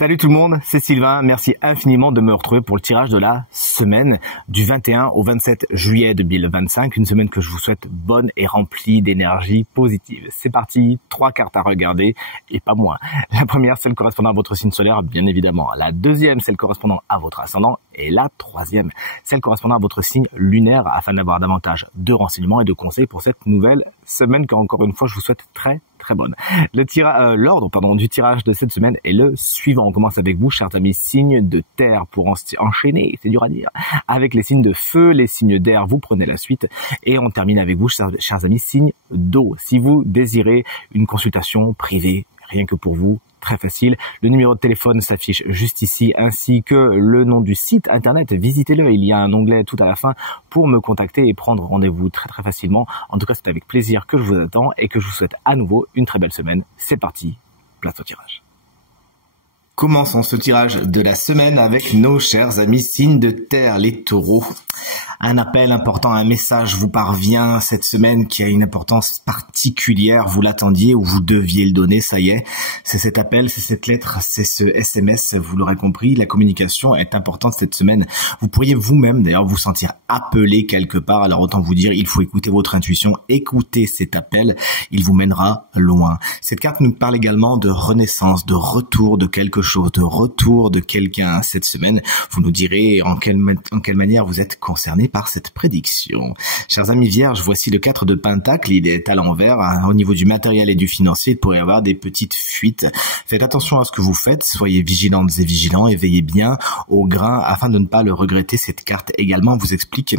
Salut tout le monde, c'est Sylvain. Merci infiniment de me retrouver pour le tirage de la semaine du 21 au 27 juillet 2025. Une semaine que je vous souhaite bonne et remplie d'énergie positive. C'est parti, 3 cartes à regarder et pas moins. La première, celle correspondant à votre signe solaire, bien évidemment. La deuxième, celle correspondant à votre ascendant. Et la troisième, celle correspondant à votre signe lunaire, afin d'avoir davantage de renseignements et de conseils pour cette nouvelle semaine que, encore une fois, je vous souhaite très bonne. L'ordre du tirage de cette semaine est le suivant. On commence avec vous, chers amis, signes de terre, pour enchaîner, c'est dur à dire, avec les signes de feu, les signes d'air, vous prenez la suite, et on termine avec vous, chers amis, signes d'eau. Si vous désirez une consultation privée, rien que pour vous, très facile. Le numéro de téléphone s'affiche juste ici, ainsi que le nom du site internet. Visitez-le, il y a un onglet tout à la fin pour me contacter et prendre rendez-vous très facilement. En tout cas, c'est avec plaisir que je vous attends et que je vous souhaite à nouveau une très belle semaine. C'est parti, place au tirage. Commençons ce tirage de la semaine avec nos chers amis signes de terre, les taureaux. Un appel important, un message vous parvient cette semaine qui a une importance particulière. Vous l'attendiez ou vous deviez le donner, ça y est. C'est cet appel, c'est cette lettre, c'est ce SMS, vous l'aurez compris. La communication est importante cette semaine. Vous pourriez vous-même d'ailleurs vous sentir appelé quelque part. Alors autant vous dire, il faut écouter votre intuition, écoutez cet appel, il vous mènera loin. Cette carte nous parle également de renaissance, de retour de quelque chose, de retour de quelqu'un cette semaine. Vous nous direz en quelle manière vous êtes concerné par cette prédiction. Chers amis vierges, voici le 4 de Pentacle, il est à l'envers. Au niveau du matériel et du financier, il pourrait y avoir des petites fuites. Faites attention à ce que vous faites, soyez vigilantes et vigilants et veillez bien au grain afin de ne pas le regretter. Cette carte également vous explique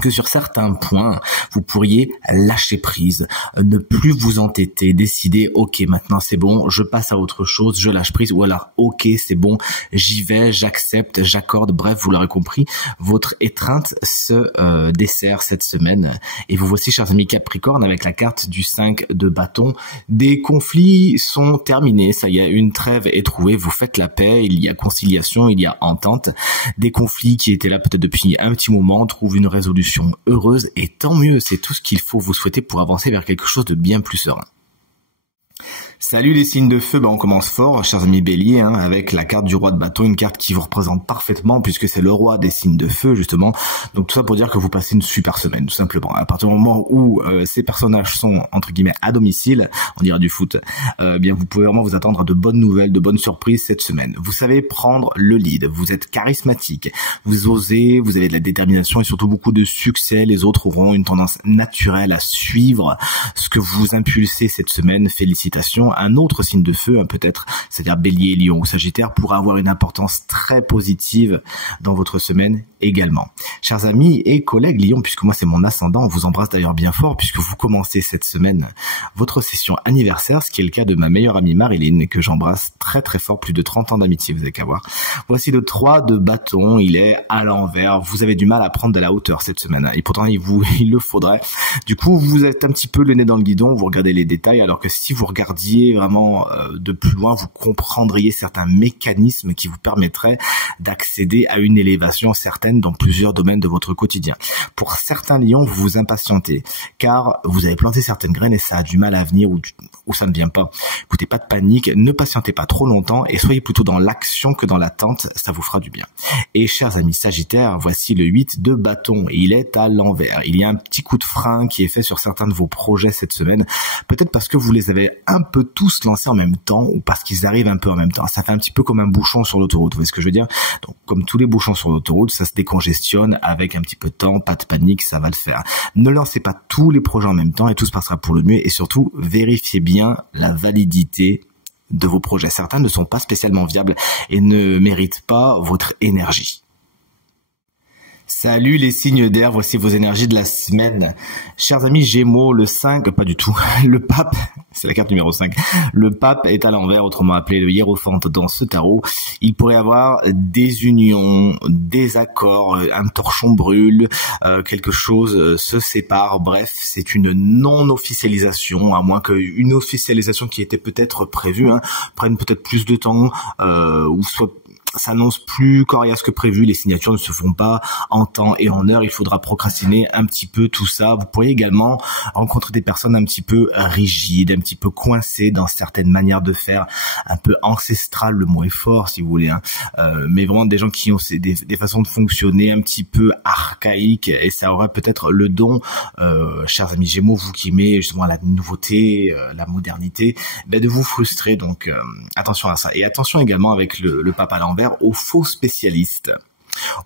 que sur certains points, vous pourriez lâcher prise, ne plus vous entêter, décider, ok, maintenant c'est bon, je passe à autre chose, je lâche prise, ou alors, ok, c'est bon, j'y vais, j'accepte, j'accorde, bref, vous l'aurez compris, votre étreinte se dessert cette semaine. Et vous voici, chers amis Capricorne, avec la carte du 5 de bâton. Des conflits sont terminés, ça y est, une trêve est trouvée, vous faites la paix, il y a conciliation, il y a entente. Des conflits qui étaient là peut-être depuis un petit moment trouvent une résolution heureuse et tant mieux, c'est tout ce qu'il faut vous souhaiter pour avancer vers quelque chose de bien plus serein. Salut les signes de feu, on commence fort, chers amis béliers, avec la carte du roi de bâton, une carte qui vous représente parfaitement puisque c'est le roi des signes de feu justement. Donc tout ça pour dire que vous passez une super semaine tout simplement. À partir du moment où ces personnages sont entre guillemets à domicile, on dira du foot, bien vous pouvez vraiment vous attendre à de bonnes nouvelles, de bonnes surprises cette semaine. Vous savez prendre le lead, vous êtes charismatique, vous osez, vous avez de la détermination et surtout beaucoup de succès. Les autres auront une tendance naturelle à suivre ce que vous impulsez cette semaine. Félicitations. Un autre signe de feu, peut-être, c'est-à-dire Bélier, Lion ou Sagittaire, pourra avoir une importance très positive dans votre semaine également. Chers amis et collègues Lion, puisque moi c'est mon ascendant, on vous embrasse d'ailleurs bien fort puisque vous commencez cette semaine votre session anniversaire, ce qui est le cas de ma meilleure amie Marilyn, que j'embrasse très fort, plus de 30 ans d'amitié, vous avez qu'à voir. Voici le 3 de bâton, il est à l'envers, vous avez du mal à prendre de la hauteur cette semaine, et pourtant il le faudrait. Du coup, vous êtes un petit peu le nez dans le guidon, vous regardez les détails, alors que si vous regardiez vraiment de plus loin, vous comprendriez certains mécanismes qui vous permettraient d'accéder à une élévation certaine dans plusieurs domaines de votre quotidien. Pour certains lions, vous vous impatientez, car vous avez planté certaines graines et ça a du mal à venir ou ça ne vient pas. Écoutez, pas de panique, ne patientez pas trop longtemps et soyez plutôt dans l'action que dans l'attente, ça vous fera du bien. Et chers amis Sagittaires, voici le 8 de bâton, et il est à l'envers. Il y a un petit coup de frein qui est fait sur certains de vos projets cette semaine, peut-être parce que vous les avez un peu tous lancés en même temps ou parce qu'ils arrivent un peu en même temps. Ça fait un petit peu comme un bouchon sur l'autoroute, vous voyez ce que je veux dire? Donc, comme tous les bouchons sur l'autoroute, ça se décongestionne avec un petit peu de temps, pas de panique, ça va le faire. Ne lancez pas tous les projets en même temps et tout se passera pour le mieux, et surtout, vérifiez bien la validité de vos projets. Certains ne sont pas spécialement viables et ne méritent pas votre énergie. Salut les signes d'air, voici vos énergies de la semaine. Chers amis Gémeaux, le 5, pas du tout, le pape, c'est la carte numéro 5, le pape est à l'envers, autrement appelé le hiérophante dans ce tarot. Il pourrait avoir des unions, des accords, un torchon brûle, quelque chose se sépare, bref, c'est une non-officialisation, à moins qu'une officialisation qui était peut-être prévue prenne peut-être plus de temps, ou soit s'annonce plus coriace que prévu, les signatures ne se font pas en temps et en heure, il faudra procrastiner un petit peu tout ça. Vous pourriez également rencontrer des personnes un petit peu rigides, un petit peu coincées dans certaines manières de faire, un peu ancestrales, le mot est fort si vous voulez, hein. Mais vraiment des gens qui ont des façons de fonctionner un petit peu archaïques, et ça aurait peut-être le don, chers amis Gémeaux, vous qui aimez justement la nouveauté, la modernité, de vous frustrer, donc attention à ça. Et attention également avec le pape à l'envers, aux faux spécialistes,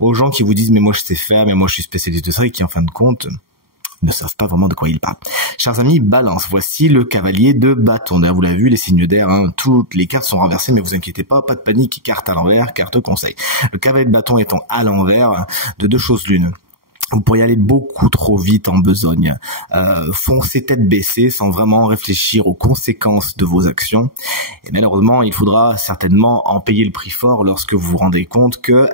aux gens qui vous disent mais moi je sais faire, mais moi je suis spécialiste de ça, et qui en fin de compte ne savent pas vraiment de quoi ils parlent. Chers amis Balance, voici le cavalier de bâton. D'ailleurs, vous l'avez vu, les signes d'air, hein, toutes les cartes sont renversées, mais vous inquiétez pas de panique, carte à l'envers, carte conseil. Le cavalier de bâton étant à l'envers, de deux choses l'une. Vous pourriez aller beaucoup trop vite en besogne, foncer tête baissée sans vraiment réfléchir aux conséquences de vos actions. Et malheureusement, il faudra certainement en payer le prix fort lorsque vous vous rendez compte que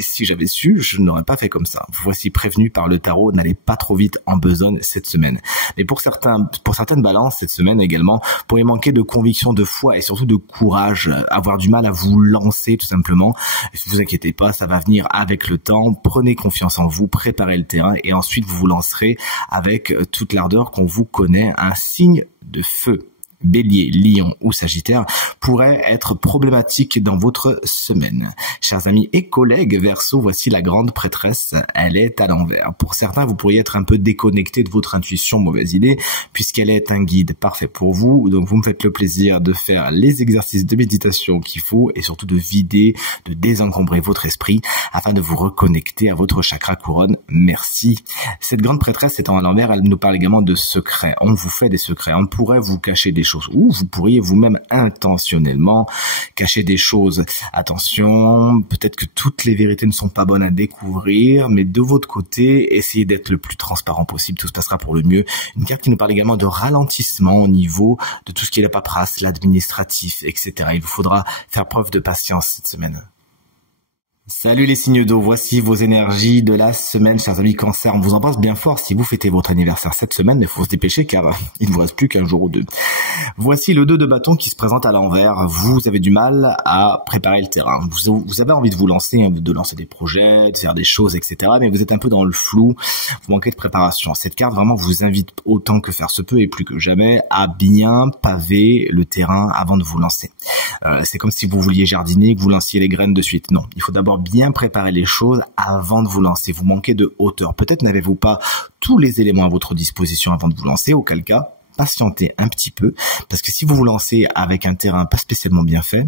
si j'avais su, je n'aurais pas fait comme ça. Vous voici prévenu par le tarot, n'allez pas trop vite en besogne cette semaine. Mais pour certaines balances cette semaine également, vous pourriez manquer de conviction, de foi et surtout de courage, avoir du mal à vous lancer tout simplement. Ne vous inquiétez pas, ça va venir avec le temps. Prenez confiance en vous, préparez le terrain et ensuite vous vous lancerez avec toute l'ardeur qu'on vous connaît. Un signe de feu, Bélier, Lion ou Sagittaire, pourrait être problématique dans votre semaine. Chers amis et collègues Verseau, voici la grande prêtresse, elle est à l'envers. Pour certains, vous pourriez être un peu déconnecté de votre intuition, mauvaise idée, puisqu'elle est un guide parfait pour vous. Donc vous me faites le plaisir de faire les exercices de méditation qu'il faut et surtout de vider, de désencombrer votre esprit afin de vous reconnecter à votre chakra couronne. Merci. Cette grande prêtresse étant à l'envers, elle nous parle également de secrets. On vous fait des secrets, on pourrait vous cacher des choses, ou vous pourriez vous-même intentionnellement cacher des choses. Attention, peut-être que toutes les vérités ne sont pas bonnes à découvrir, mais de votre côté, essayez d'être le plus transparent possible, tout se passera pour le mieux. Une carte qui nous parle également de ralentissement au niveau de tout ce qui est la paperasse, l'administratif, etc. Il vous faudra faire preuve de patience cette semaine. Salut les signes d'eau, voici vos énergies de la semaine, chers amis Cancer. On vous embrasse bien fort si vous fêtez votre anniversaire cette semaine, mais il faut se dépêcher car il ne vous reste plus qu'un jour ou deux. Voici le 2 de bâton qui se présente à l'envers. Vous avez du mal à préparer le terrain. Vous avez envie de vous lancer, de lancer des projets, de faire des choses, etc. Mais vous êtes un peu dans le flou, vous manquez de préparation. Cette carte vraiment vous invite autant que faire se peut et plus que jamais à bien paver le terrain avant de vous lancer. C'est comme si vous vouliez jardiner et que vous lanciez les graines de suite. Non, il faut d'abord bien préparer les choses avant de vous lancer. Vous manquez de hauteur. Peut-être n'avez-vous pas tous les éléments à votre disposition avant de vous lancer, auquel cas, patientez un petit peu, parce que si vous vous lancez avec un terrain pas spécialement bien fait,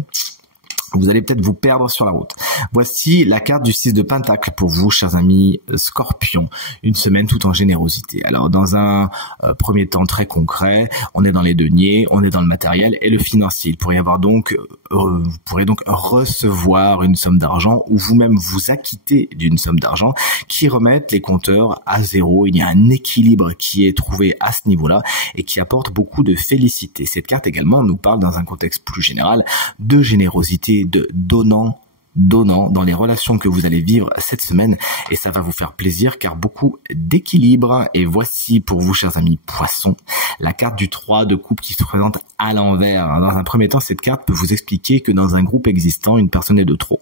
vous allez peut-être vous perdre sur la route. Voici la carte du 6 de Pentacle pour vous, chers amis Scorpions. Une semaine tout en générosité. Alors, dans un premier temps très concret, on est dans les deniers, on est dans le matériel et le financier. Il pourrait y avoir donc, vous pourrez donc recevoir une somme d'argent ou vous-même vous acquitter d'une somme d'argent qui remettent les compteurs à zéro. Il y a un équilibre qui est trouvé à ce niveau-là et qui apporte beaucoup de félicité. Cette carte également nous parle dans un contexte plus général de générosité, de donnant dans les relations que vous allez vivre cette semaine et ça va vous faire plaisir car beaucoup d'équilibre. Et voici pour vous, chers amis Poissons, la carte du 3 de coupe qui se présente à l'envers. Dans un premier temps, cette carte peut vous expliquer que dans un groupe existant, une personne est de trop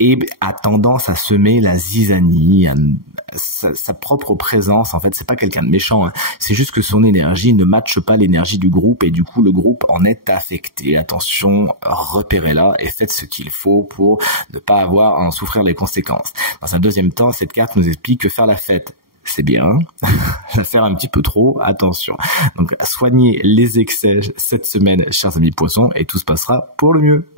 et a tendance à semer la zizanie, sa propre présence. En fait, c'est pas quelqu'un de méchant, hein. C'est juste que son énergie ne matche pas l'énergie du groupe et du coup, le groupe en est affecté. Attention, repérez-la et faites ce qu'il faut pour ne pas avoir à en souffrir les conséquences. Dans un deuxième temps, cette carte nous explique que faire la fête, c'est bien, la faire un petit peu trop, attention. Donc, soignez les excès cette semaine, chers amis Poissons, et tout se passera pour le mieux.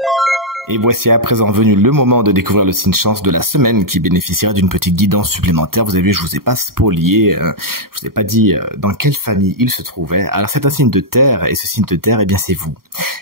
Et voici à présent venu le moment de découvrir le signe chance de la semaine qui bénéficiera d'une petite guidance supplémentaire. Vous avez vu, je vous ai pas spolié, je vous ai pas dit dans quelle famille il se trouvait. Alors c'est un signe de terre et ce signe de terre, eh bien c'est vous.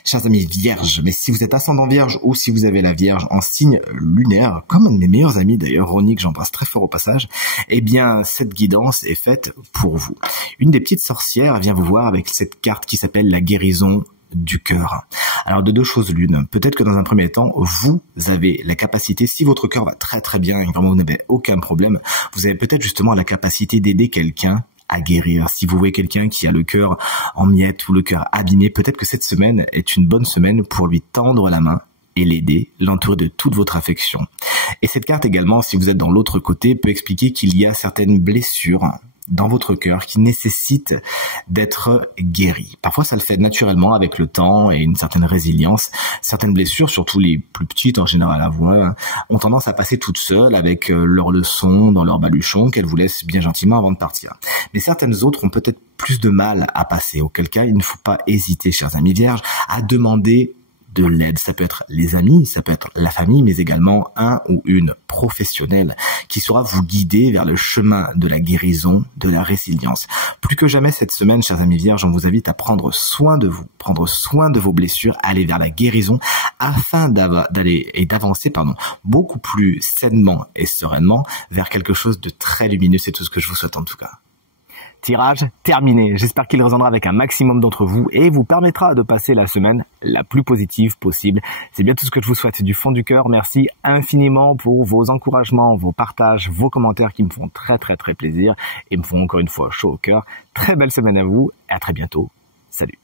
Chers amis Vierge, mais si vous êtes ascendant Vierge ou si vous avez la Vierge en signe lunaire, comme un de mes meilleurs amis d'ailleurs, Ronnie, que j'embrasse très fort au passage, eh bien cette guidance est faite pour vous. Une des petites sorcières vient vous voir avec cette carte qui s'appelle la guérison du cœur. Alors de deux choses l'une, peut-être que dans un premier temps, vous avez la capacité, si votre cœur va très très bien et vraiment vous n'avez aucun problème, vous avez peut-être justement la capacité d'aider quelqu'un à guérir. Si vous voyez quelqu'un qui a le cœur en miettes ou le cœur abîmé, peut-être que cette semaine est une bonne semaine pour lui tendre la main et l'aider, l'entourer de toute votre affection. Et cette carte également, si vous êtes dans l'autre côté, peut expliquer qu'il y a certaines blessures dans votre cœur qui nécessitent d'être guéries. Parfois, ça le fait naturellement avec le temps et une certaine résilience. Certaines blessures, surtout les plus petites en général à voir, ont tendance à passer toutes seules avec leurs leçons dans leur baluchon qu'elles vous laissent bien gentiment avant de partir. Mais certaines autres ont peut-être plus de mal à passer, auquel cas il ne faut pas hésiter, chers amis vierges, à demander de l'aide. Ça peut être les amis, ça peut être la famille, mais également un ou une professionnelle qui saura vous guider vers le chemin de la guérison, de la résilience. Plus que jamais cette semaine, chers amis vierges, on vous invite à prendre soin de vous, prendre soin de vos blessures, aller vers la guérison afin d'avancer beaucoup plus sainement et sereinement vers quelque chose de très lumineux. C'est tout ce que je vous souhaite en tout cas. Tirage terminé. J'espère qu'il résonnera avec un maximum d'entre vous et vous permettra de passer la semaine la plus positive possible. C'est bien tout ce que je vous souhaite du fond du cœur. Merci infiniment pour vos encouragements, vos partages, vos commentaires qui me font très plaisir et me font encore une fois chaud au cœur. Très belle semaine à vous et à très bientôt. Salut.